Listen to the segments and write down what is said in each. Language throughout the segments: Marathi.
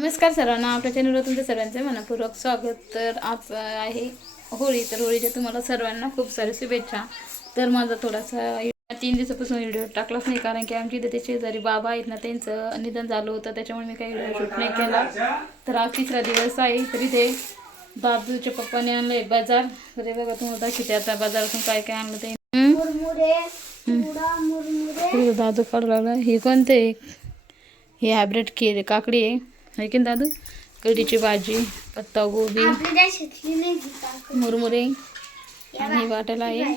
नमस्कार सर्वांना आपल्या चॅनलवर तुमच्या सर्वांचे मनपूर्वक स्वागत. तर आज आहे होळी. तर होळीच्या तुम्हाला सर्वांना खूप साऱ्या शुभेच्छा. तर माझा थोडासा तीन दिवसापासून व्हिडिओ टाकलाच नाही कारण की आमची इथे ते शेजारी बाबा आहेत ना त्यांचं निधन झालं होतं. त्याच्यामुळे मी काही व्हिडिओ शूट नाही केला. तर आज तिसरा दिवस आहे. तर इथे दादूच्या पप्पाने आणलंय बाजार. तर बघा तुम्हाला दाखवते आता बाजारातून काय काय आणलं ते. हे दादू काढू लागला हे कोणते? हे हायब्रिड केले काकडी आहे. आहे की दादू? कढीची भाजी पत्ता गोबी मुरमुरे आणि वाटायला आहे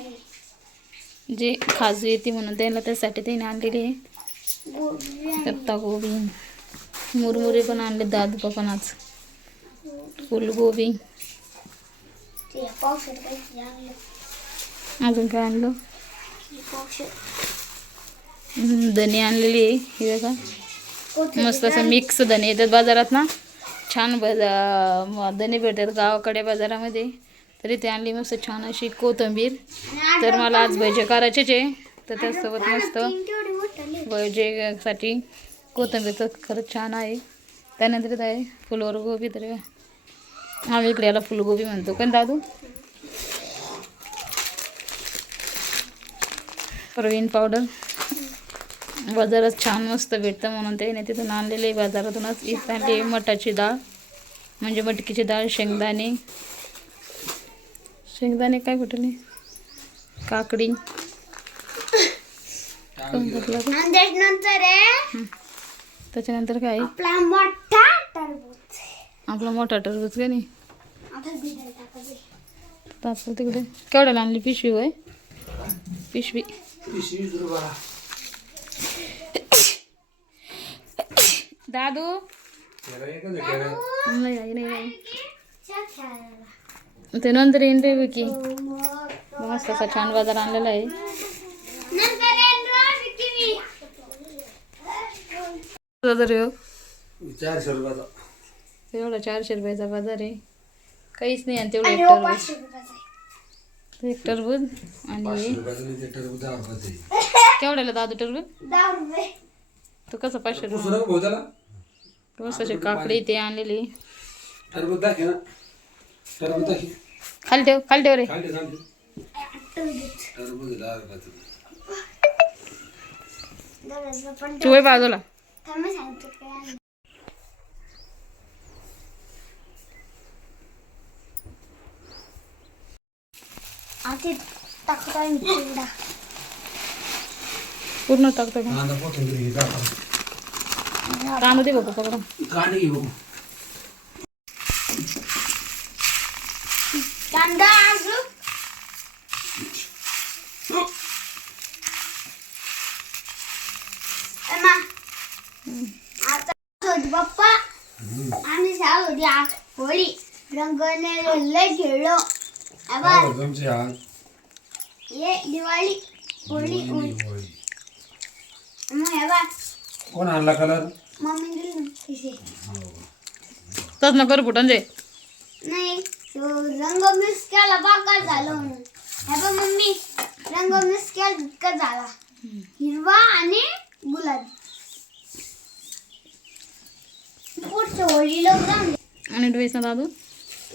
जे खाजू येते म्हणून त्याला त्यासाठी त्याने आणलेली. आहे. पत्ता गोबी मुरमुरे पण आणले दादू पण आज. फुलगोबी अजून काय आणलं? धने आणलेली आहे हे बघा. मस्त असं मिक्स धने येतात बाजारात ना. छान बजा म- धने भेटतात गावाकडे बाजारामध्ये. तरी ते आणली मस्त छान अशी कोथिंबीर. तर मला आज भजे करायचेच आहे. तर त्यासोबत मस्त भजेसाठी कोथिंबीर तर खरंच छान आहे. त्यानंतर इथं आहे फुलवर गोबी तर आम्ही इकडे याला फुलगोबी म्हणतो. पण दादू? प्रवीण पावडर. बाजारात छान मस्त भेटतं म्हणून ते. नाही तिथून आणलेले बाजारातूनच. इथं आणली मटाची डाळ. म्हणजे मटकीची डाळ शेंगदाणे. शेंगदाणे काय भेटले? काकडी. त्याच्यानंतर काय? आपला मोठा टरबूज. आपला मोठा टरबूज का नाही? तिकडे. केवढ्याला आणली? पिशवी होय? पिशवी. दादू? नाही नाही. ते नंतर येईन रे विकी मस्त असा छान बाजार आणलेला आहे. हो. एवढा चारशे रुपयाचा बाजार आहे. काहीच नाही आणि तेवढं आणि एक हो टरबूज पाचशे रुपयाचा आहे. एक टरबूज आणि. केवढ्याला दादू टरबूज? तो कसं पाचशे पुसू रुपये अशी काकडी ते आणलेली. टरबूज दाखव ना. टरबूज दाखव खाली ठेव खाली ठेव रे. खाली सांगते टरबूज. टरबूज आहे दहा रुपयाचं दादाचं पण चिवय बाजूला. थांब सांगते काय टाकतो चिवडा पूर्ण टाकतो का? कांदा कोथिंबीर घे दाखव. कांदा दे बाबा पकडा कांदे घे भाऊ कांदा अजून एमा, आता होती पप्पा आम्ही सांग होती आ- होळी रंगने लय खेळलो आबा काय तुमची हा ये दिवाळी होळी होळी होळी. मग हे बा कोण आणला कलर मम्मी दिली ना पैसे तस न करू फुटन जे नाही तो रंग मिक्स केला बाका झालं म्हणून हे बा मम्मी रंग मिक्स केला झाला हिरवा आणि गुलाबी जाऊन. आणि ड्रेस ना दादू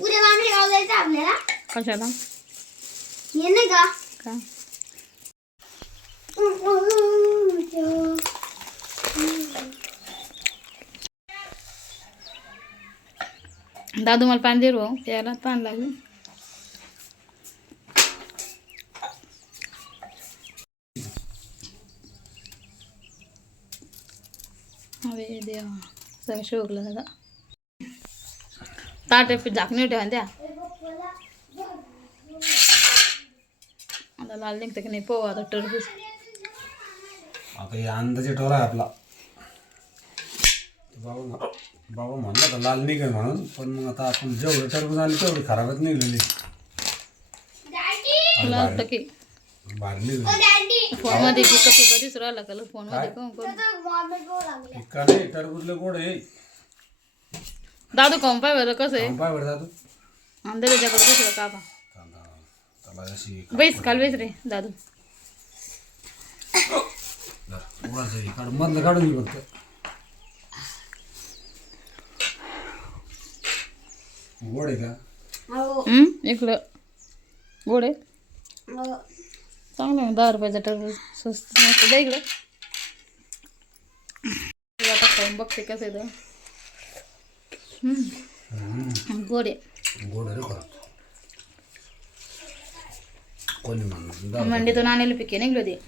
उद्या मामी गाव जायचं आपल्याला कशाला हे नाही का का दादू मला पाणी दे रो प्यायला ताण लागली. अरे देवा सगळं शोकलं दादा. ताट झाकणी ठेवा द्या आता लाल निघतं की नाही पोहा आता टरबूज. आता अंदाजे टोला आपला. बाबा बाबा म्हणला तर लाल निघेल म्हणून पण मग आता आपण जेवढं टरबूज आणली तेवढी खराबच निघलेली. निघली. पिका दिसू राहिला का फोनमध्ये कोण कोण मॉमी गो लागले. इतका नाही टरबूजला गोड आहे. दादू कोण पाय बरं कसं आहे? थांब पाय बरं जातो अंदर त्याच्याकडे दुसरं का बा त्याला अशी बैस काल बैस रे दादू. हे काढून मधलं काढून घे फक्त. गोड आहे का? हं? इकडं. गोड आहे. अहो, चांगलं आहे दहा रुपयाचा टरबूज स्वस्त मस्त. द्या इकडं. हे आता खाऊन बघते कसं येतं हं. गोड आहे. गोड आहे रे खरं. कोणी म्हणणार मंडीतून आणलेलं पिके निघलं ते.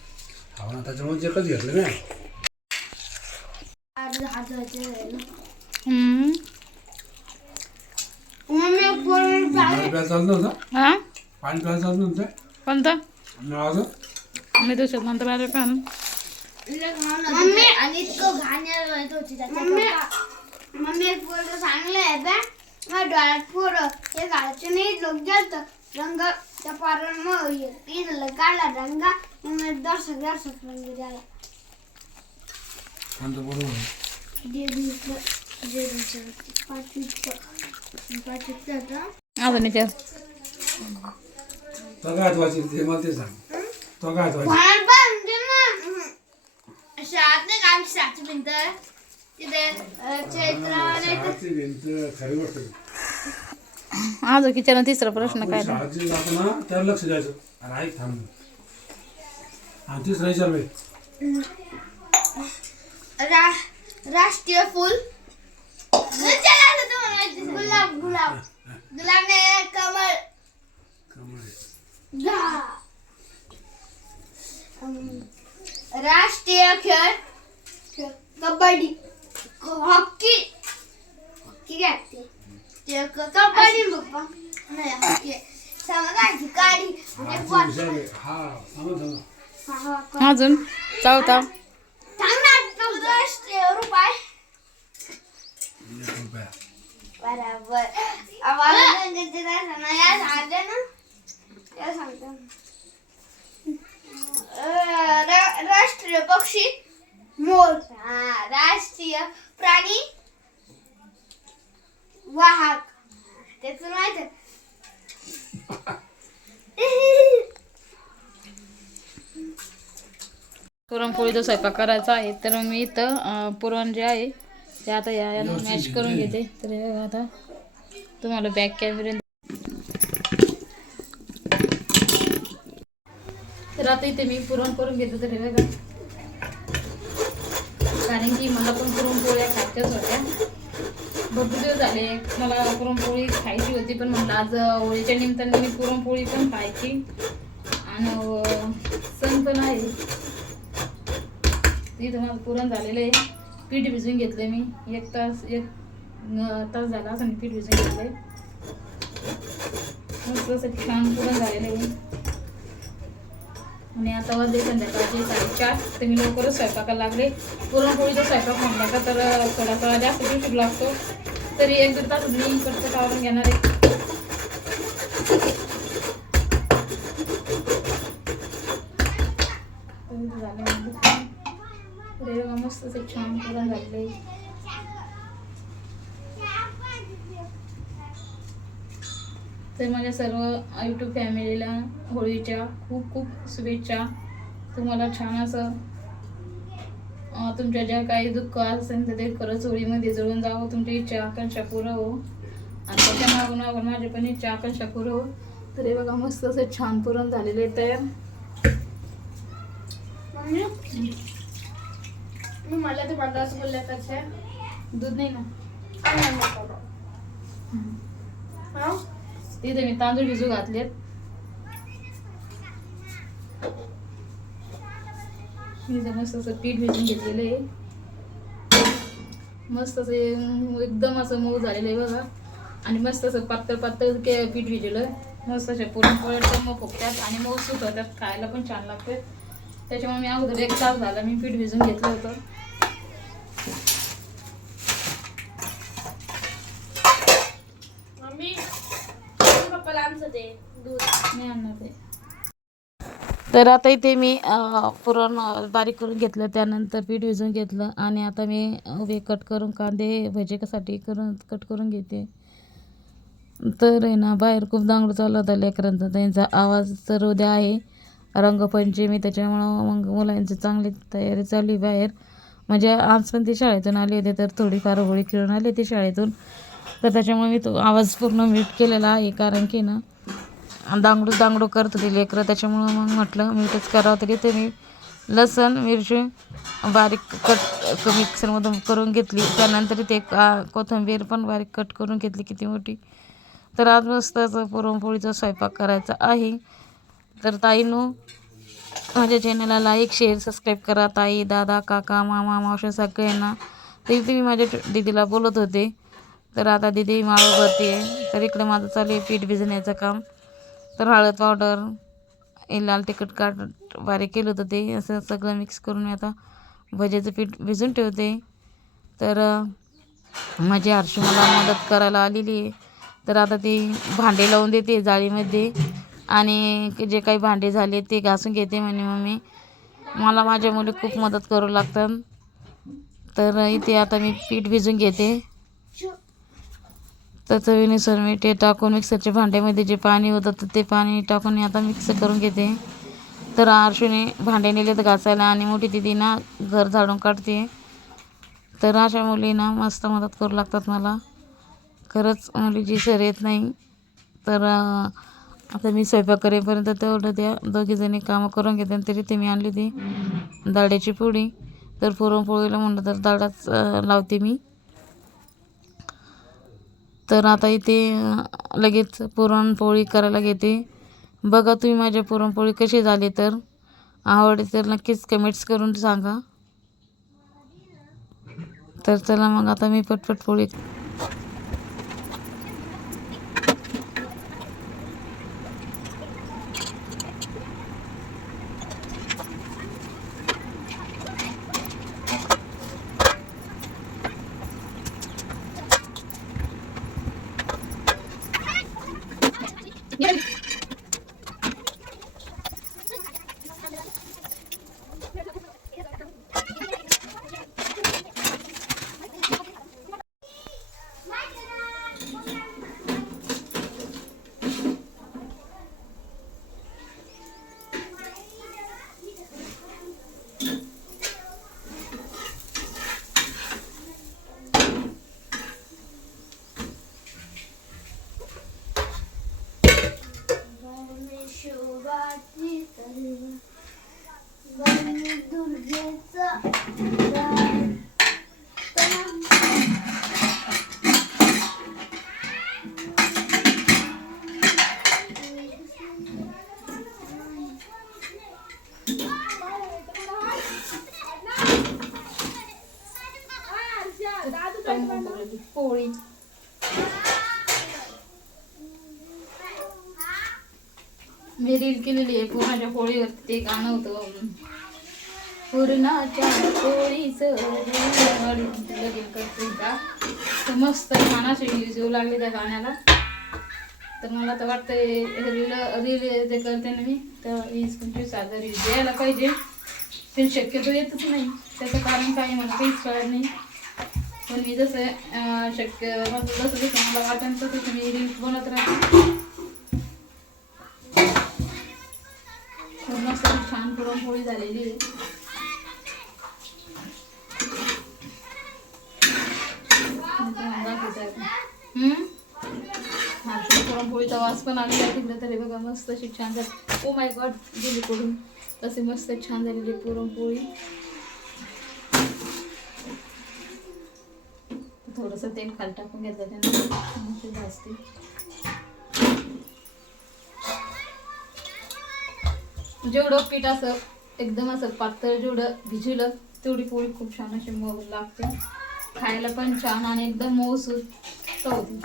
हा ना त्याच्यामुळे घेतलं ना हाताचे आहे ना. हं. मम्मी पोरण पाणी प्यायला चालत नव्हतं? हा? पाणी प्यायला चालत नव्हतं? कोणतं? नळाचं मी मम्मी आणि इतकं घाण होती मम्मी मम्मी एक पोरं चांगलं आहे बा. माझ्या डोळ्यात पोरं. हे घालायचे नाही लोक गेलत. रंग त्या पारण मग इथलं काढला रंग. मग दर्शक दर्शक रंग द्यायला. कोणतं बरोबर देवीचं पाचवीचं पाचवीचं होतं. अजून इथे तो काय वाचायचं ते मला ते सांग तो काय वाचायचं कोणाला पण दे ना शाळेत नाही का आमची शाळेची भिंत तिथे अं, चैत्र नाही तर शाळाची भिंत खरी गोष्ट आहे. अजून किचन तिसरा प्रश्न काय आपण शाळेत जे जातो ना त्यावर लक्ष द्यायचं अरे ऐक थांब हा तिसरा विचार बाई रा राष्ट्रीय फूल चला आता तुम्हाला माहिती आहे. गुलाब गुलाब गुलाब नाही कमळ. कमळ राष्ट्रीय खेळ. खेळ. कबड्डी. हॉकी. हॉकी काय क- कबड्डी पप्पा नाही हॉकी. हा. हा हा, हा, क- अजून? चौथा रुपया. बराबर. आम्हाला गणपती दाखवणार या सांगते ना? या सांगते अं, रा- राष्ट्रीय पक्षी मोर। हा राष्ट्रीय प्राणी वाहक। त्याच माहीत आहे. पुरणपोळीचा स्वयंपाक करायचा आहे तर मी इथं पुरण जे आहे ते आता या मॅश करून घेते. तर बघा आता. तुम्हाला बॅक कॅमेरे तर आता इथे मी पुरण करून घेते तर हे बघा. कारण की मला पण पुरणपोळ्या खायच्याच होत्या. भरपूर दिवस झाले मला पुरणपोळी खायची होती पण म्हणलं आज होळीच्या निमित्ताने मी पुरणपोळी पण खायची. आणि सण पण आहे. इथं माझं पुरण झालेलं आहे. पीठ भिजून घेतलं मी. एक तास एक तास झाला असं पीठ भिजून घेतले मस्त असं छान पूर्ण झालेलं आहे. आणि आता वाजले संध्याकाळचे साडेचार तर मी लवकरच स्वयंपाकाला लागले. पुरणपोळीचा स्वयंपाक म्हणला का तर अं, थोडासा जास्त उशीर लागतो. तरी एक दीड तास मी इकडचं काढून घेणार आहे तर झालं पुढे बघा मस्त असं छान पुरण घातले तर माझ्या सर्व यूट्यूब फॅमिलीला होळीच्या खूप खूप शुभेच्छा. तुम्हाला छान असं तुमच्या ज्या काही दुःख असेल तर ते खरंच होळीमध्ये जळून जावं तुमची इच्छा आकांक्षा पुरं हो. आणि त्याच्या मागून मागून माझी पण इच्छा आकांक्षा पुरं हो. तर हे बघा मस्त असं छान पुरण झालेलं आहे तयार. मी मला ते मला रसगुल्ला कसे दूध नाही ना. हा? तिथे मी तांदूळ भिजू घातलेत. इथं मस्त असं पीठ भिजून घेतलेलं आहे. मस्त असं एकदम असं मऊ झालेलं आहे बघा. आणि मस्त असं पातळ पातळ के पीठ भिजलं मस्त असे पुरणपोळ्या मग फुकतात आणि मऊ सुकवतात खायला पण छान लागतात त्याच्यामुळे मी अगोदर एक तास झाला मी पीठ भिजून घेतलं होतं मम्मी पप्पाला आमचं ते दूध मी आणणार ते तर आता इथे मी पुरण बारीक करून घेतलं त्यानंतर पीठ भिजून घेतलं आणि आता मी उभे कट करून कांदे भजेसाठी करून कट करून घेते. तर आहे ना बाहेर खूप दांगडू चालू होता लेकरांचा त्यांचा आवाज तर उद्या आहे. रंगपंचमी त्याच्यामुळं मग मुलांची चांगली तयारी चालू आहे बाहेर. म्हणजे आज पण ते शाळेतून आले होते तर थोडीफार होळी खेळून आली ते शाळेतून. तर त्याच्यामुळे मी तो आवाज पूर्ण म्यूट केलेला आहे कारण की ना दांगडू दांगडू करत होती लेकरं. त्याच्यामुळं मग म्हटलं म्यूटच करावं तरी ते लसण मिरची बारीक कट मिक्सरमधून करून घेतली. त्यानंतर ते का कोथिंबीर पण बारीक कट करून घेतली किती मोठी. तर आज मस्तच पुरणपोळीचा स्वयंपाक करायचा आहे. तर ताईनो माझ्या चॅनलला लाईक शेअर सबस्क्राईब करा. ताई दादा काका मामा मावशी सगळ्यांना. तरी ते मी माझ्या दीदीला बोलत होते. तर आता दीदी माळ करते आहे. तर इकडे माझं चालू आहे पीठ भिजण्याचं काम. तर हळद पावडर हे लाल तिखट काट बारीक केलं होतं ते असं सगळं मिक्स करून मी आता भज्याचं पीठ भिजून ठेवते. तर माझी आरशी मला मदत करायला आलेली आहे. तर आता ती भांडे लावून देते जाळीमध्ये आणि जे काही भांडे झाले ते घासून घेते म्हणे मम्मी. मला माझ्या मुली खूप मदत करू लागतात. तर इथे आता मी पीठ भिजून घेते. तर चवीनुसार मी ते टाकून मिक्सरच्या भांड्यामध्ये जे पाणी होतं तर ते पाणी टाकून मी आता मिक्स करून घेते. तर आरशूने भांडे नेलेत घासायला आणि मोठी दिदी ना घर झाडून काढते. तर अशा मुलींना मस्त मदत करू लागतात मला. खरंच मुलीची सर येत नाही. तर आता मी स्वयंपाक करेपर्यंत तेवढं त्या दोघीजणी कामं करून घेते आणि तरी ते मी आणली होती दाळ्याची पोळी तर पुरणपोळीला म्हणलं तर डाळच लावते मी. तर आता इथे लगेच पुरणपोळी करायला घेते. बघा तुम्ही माझ्या पुरणपोळी कशी झाली तर. आवडली तर नक्कीच कमेंट्स करून सांगा. तर चला मग आता मी पटपट पोळी पोळी मी रील केलेली आहे पो- माझ्या पोळीवरती ते गाणं होतं पुरणाच्या पोळीच लगीन करते का तर मस्त छान असे व्ह्यूज येऊ त्या गाण्याला. तर मला तर वाटतंय रील रील ते करते ना मी. तर वीस पंचवीस हजार रील यायला पाहिजे. ते शक्यतो येतच नाही. त्याचं कारण काय मला काहीच कळत नाही. पण मी जसं शक्य मला जसं जसं मला वाटेल तसं मी रील्स बनवत राहते. तर मस्त छान पुरणपोळी झालेली आहे मी तुम्हाला दाखवते आता. हम्म? हा तर पुरणपोळीचा वास पण आलेला आहे तिकडे तरी बघा मस्त अशी छान झाली. ओ माय गॉड दिली पडून तसे मस्त छान झालेली पुरणपोळी. थोडंसं तेल खाली टाकून घेतलं त्यानं. भाजते जेवढं पीठ असं एकदम असं पातळ जेवढं भिजलं तेवढी पोळी खूप छान अशी मग लागते. खायला पण छान आणि एकदम मऊसूत होती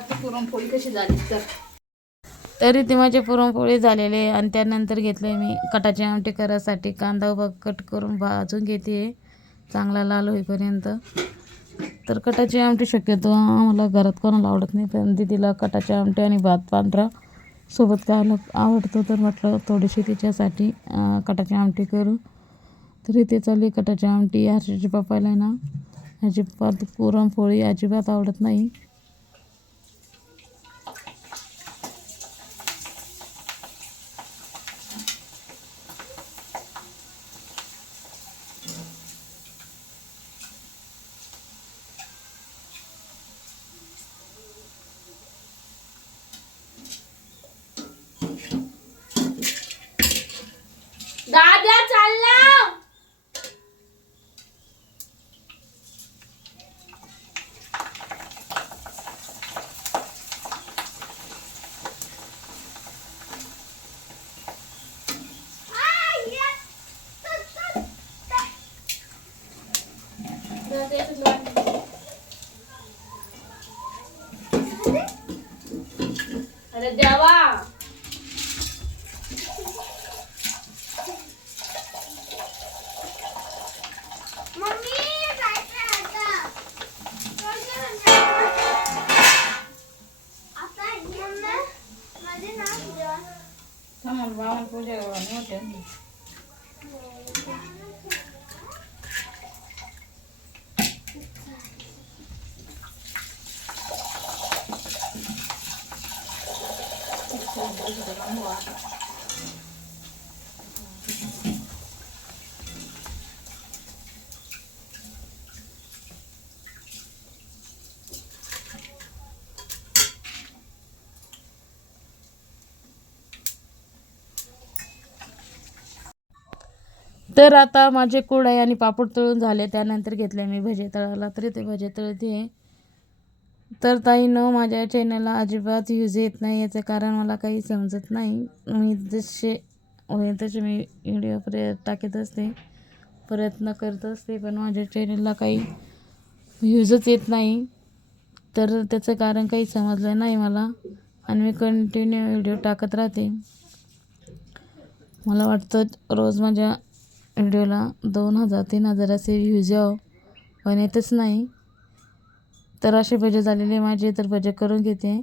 ती पुरणपोळी कशी झाली तर? तरी ती माझी पुरणपोळी झालेली आहे आणि त्यानंतर घेतले मी कटाची आमटी करायसाठी. कांदा उभा कट करून भाजून घेते. चांगला लाल होईपर्यंत. तर कटाची आमटी शक्यतो आम्हाला घरात कोणाला आवडत नाही पण दिदीला कटाची आमटी आणि भात पांढरा सोबत खायला आवडतो. तर म्हटलं थोडीशी तिच्यासाठी कटाचे कटाची आमटी करू. तरी ते चालली कटाची आमटी. हर्षाची पप्पाला आहे ना अजिबात पुरणपोळी अजिबात आवडत नाही दादा चालला अरे देवा मम्मी जायचं आता आता मम्मी माझे नाव जेवण थांबून बावन्न पूजा होते तर आता माझे कुडाई आणि पापड तळून झाले. त्यानंतर घेतले मी भजे तळाला तरी ते भजे तळते. तर ताईनं माझ्या चॅनलला अजिबात यूज येत नाही. याचं कारण मला काही समजत नाही. मी जसे होईल तसे मी व्हिडिओ प्रय टाकत असते. प्रयत्न करत असते पण माझ्या चॅनलला काही यूजच येत नाही. तर त्याचं कारण काही समजलं नाही मला. आणि मी कंटिन्यू व्हिडिओ टाकत राहते. मला वाटतं रोज माझ्या व्हिडिओला दोन हजार तीन हजार असे व्ह्यूज यावं. पण येतच नाही. तर असे भजे झालेले माझे तर भजे करून घेते.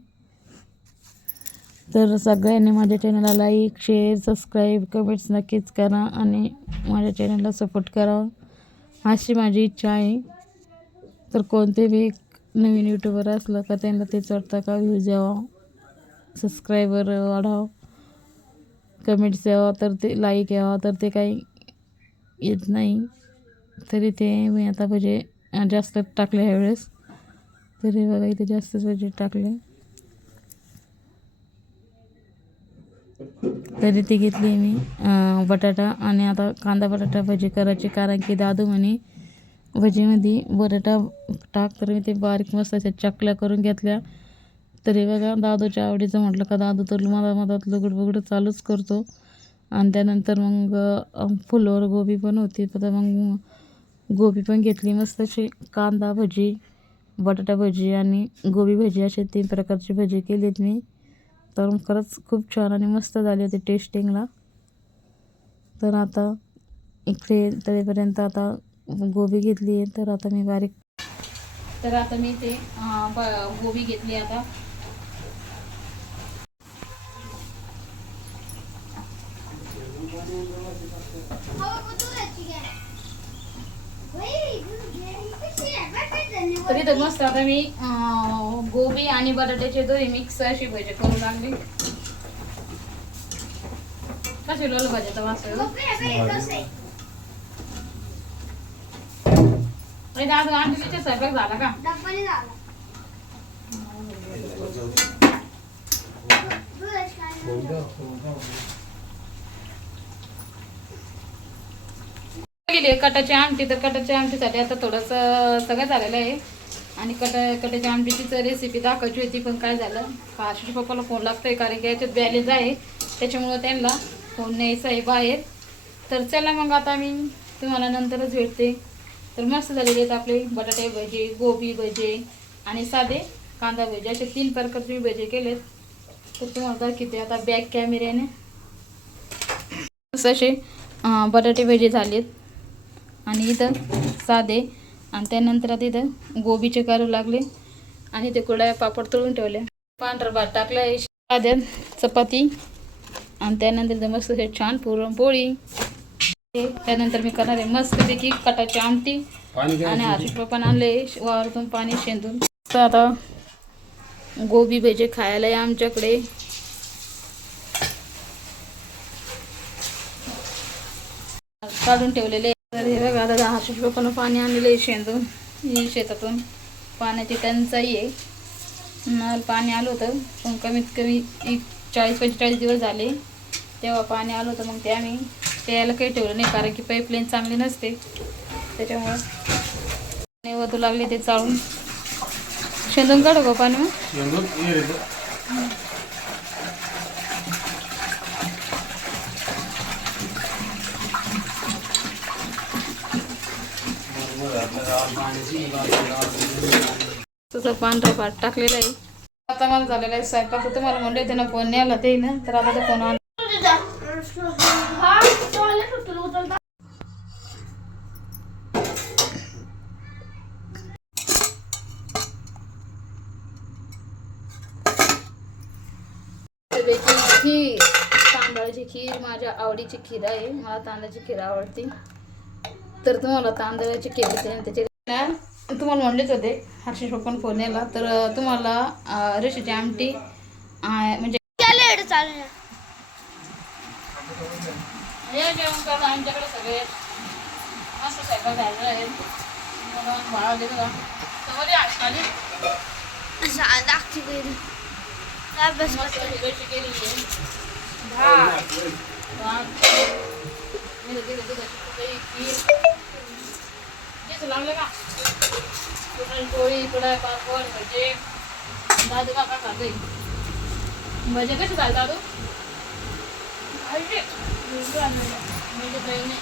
तर सगळ्यांनी माझ्या चॅनलला लाईक शेअर सबस्क्राईब कमेंट्स नक्कीच करा आणि माझ्या चॅनलला सपोर्ट करा. अशी माझी इच्छा आहे. तर कोणते बी नवीन यूट्यूबर असलं का त्यांना तेच वाटतं का व्ह्यूज यावं सबस्क्रायबर वाढावं कमेंट्स यावं तर ते लाईक यावं तर ते काही येत नाही. तरी ते मी आता म्हणजे जास्त टाकले ह्यावेळेस. तरी बघा इथे जास्तच भजे टाकले तरी ती घेतली मी बटाटा आणि आता कांदा बटाटा भजी करायची. कारण की दादू म्हणे भजीमध्ये बटाटा टाक तर मी ते बारीक मस्त अशा चकल्या करून घेतल्या. तरी बघा दादूच्या आवडीचं म्हटलं का दादू तर मला मधात लुगड बगड चालूच करतो. आणि त्यानंतर मग फुलावर फुलवर गोबी पण होती. तर मग गोबी पण घेतली मस्त अशी कांदा भजी. बटाटा भजी आणि गोबी भजी असे तीन प्रकारची भजी केलीत मी. तर खरंच खूप छान आणि मस्त झाली होती टेस्टिंगला तर आता इकडे तळेपर्यंत आता गोबी घेतली आहे. तर आता मी बारीक तर आता मी ते गोबी घेतली आता. तरी तर मस्त आता मी गोबी आणि बटाट्याचे दोन्ही मिक्स अशी भजी करू लागली कशी लोल भाजी वास आहे हो? आमच्या स्वयंपाक झाला का? कटाची आमटी तर कटाच्या आमटीसाठी आता थोडंसं सगळं झालेलं आहे. आणि कट कटाच्या आमटीचीच रेसिपी दाखवायची होती पण काय झालं? आशिष पप्पाला फोन लागतोय कारण की याच्यात बॅलेन्स आहे. त्याच्यामुळं त्यांना फोन न्यायचा आहे बाहेर. तर चला मग आता मी तुम्हाला नंतरच भेटते. तर मस्त झालेले आहेत आपले बटाटे भजे गोबी भजे आणि साधे कांदा भजे. असे तीन प्रकारचे मी भजे केलेत. तर तुम्हाला दाखवते आता बॅक कॅमेऱ्याने असे बटाटे भजे झालेत. आणि इथं साधे आणि त्यानंतर आता इथं गोबीचे कारू लागले आणि ते कुरड्या पापड तळून ठेवले. पांढरा भात टाकला आहे साध्यात चपाती. आणि त्यानंतर इथं मस्त हे छान पुरणपोळी त्यानंतर मी करणार आहे मस्तपैकी कटाची आमटी. पाणी आणि हर्षित पप्पाने आणले वावरातून पाणी शेंदून. तर आता गोबी भजे खायला आहे आमच्याकडे. काढून ठेवलेले. तर हे बघा आता हर्षित पण पाणी आणलेलं आहे शेंदून ही शेतातून. पाण्याची टंचाई आहे. नळ पाणी आलं होतं पण कमीत कमी एक चाळीस पंचेचाळीस दिवस झाले. तेव्हा पाणी आलं होतं मग ते आम्ही प्यायला काही ठेवलं नाही कारण की पाईपलाईन चांगली नसते. त्याच्यामुळं पाणी वधू लागले ते चाळून. शेंदून काढू का पाणी मग शेंदूर ये रे तो. बरोबर, आपल्या गावात पाण्याची गावात- गावात- तसं पांढरा भात टाकलेला आहे. आता मला झालेला आहे स्वयंपाक. तर तुम्हाला म्हणले होते ना फोन नाही आला ते ना तर आता तो फोन आला त्यापैकी खीर. तांदळाची खीर. माझ्या आवडीची खीर आहे. मला तांदळाची खीर आवडते. तर तुम्हाला तांदळाची देते आणि त्याची ना तुम्हाला म्हणलेच होते हर्षिष पप्पान फोन याला तर तुम्हाला अं, रेशीची आमटी म्हणजे हे आमच्याकडे सगळे. मस्त स्वयंपाक झालेला आहे. म्हणून भाव देतो का समोर लागलं का? पुरणपोळी कुडाळ पापड भजे दादू काका खातोय भजे कसे झाले दादू म्हणजे बहिणी